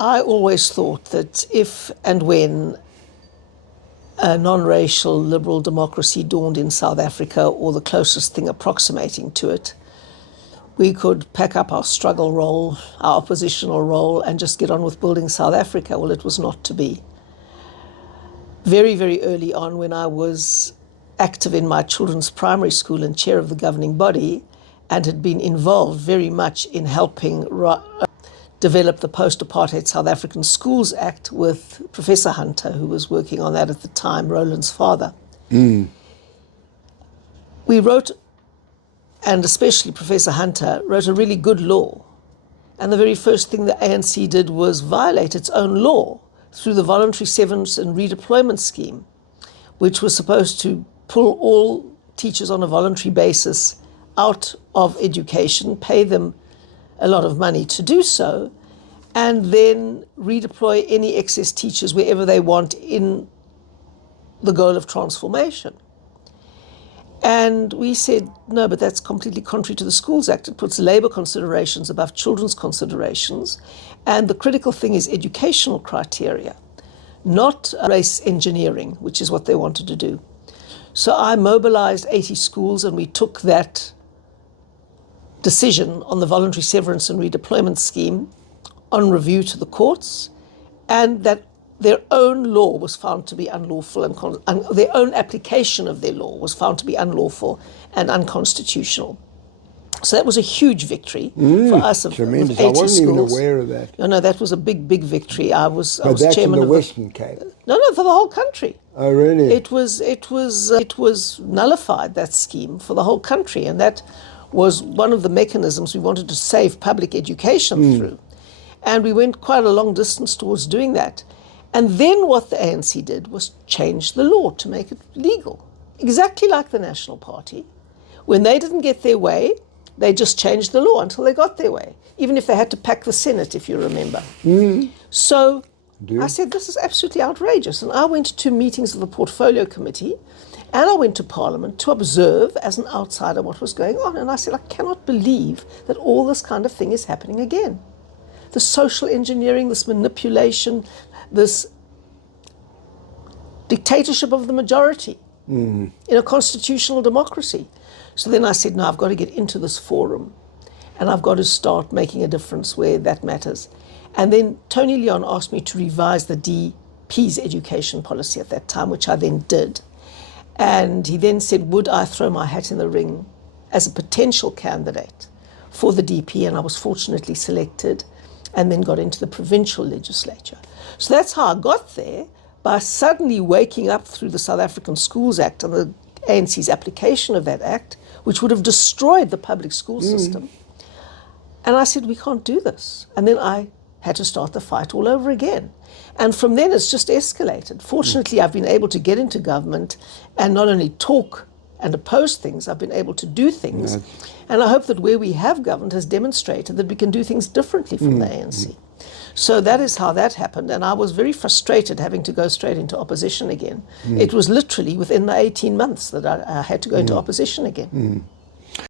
I always thought that if and when a non-racial liberal democracy dawned in South Africa, or the closest thing approximating to it, we could pack up our struggle role, our oppositional role, and just get on with building South Africa. Well, it was not to be. Very, very early on, when I was active in my children's primary school and chair of the governing body, and had been involved very much in helping develop the Post-Apartheid South African Schools Act with Professor Hunter, who was working on that at the time, Roland's father. We wrote, and especially Professor Hunter, wrote a really good law. And the very first thing the ANC did was violate its own law through the voluntary severance and redeployment scheme, which was supposed to pull all teachers on a voluntary basis out of education, pay them a lot of money to do so, and then redeploy any excess teachers wherever they want in the goal of transformation. And we said, no, but that's completely contrary to the Schools Act. It puts labour considerations above children's considerations. And the critical thing is educational criteria, not race engineering, which is what they wanted to do. So I mobilised 80 schools, and we took that decision on the voluntary severance and redeployment scheme on review to the courts, and that their own law was found to be unlawful, and their own application of their law was found to be unlawful and unconstitutional. So that was a huge victory for us of 80 tremendous. I wasn't schools. even aware of that. No, that was a big, big victory. I was That's chairman in the of Western Cape. No, for the whole country. Oh, really? It was nullified, that scheme, for the whole country, and that was one of the mechanisms we wanted to save public education through. And we went quite a long distance towards doing that. And then what the ANC did was change the law to make it legal, exactly like the National Party. When they didn't get their way, they just changed the law until they got their way, even if they had to pack the Senate, if you remember. So I said, this is absolutely outrageous. And I went to meetings of the Portfolio Committee, and I went to Parliament to observe as an outsider what was going on. And I said, I cannot believe that all this kind of thing is happening again. The social engineering, this manipulation, this dictatorship of the majority in a constitutional democracy. So then I said, no, I've got to get into this forum, and I've got to start making a difference where that matters. And then Tony Leon asked me to revise the DP's education policy at that time, which I then did. And he then said, would I throw my hat in the ring as a potential candidate for the DP? And I was fortunately selected, and then got into the provincial legislature. So that's how I got there, by suddenly waking up through the South African Schools Act and the ANC's application of that act, which would have destroyed the public school system. And I said, we can't do this. And then I had to start the fight all over again. And from then it's just escalated. Fortunately, I've been able to get into government and not only talk and oppose things, I've been able to do things. And I hope that where we have governed has demonstrated that we can do things differently from the ANC. So that is how that happened. And I was very frustrated having to go straight into opposition again. It was literally within the 18 months that I had to go into opposition again.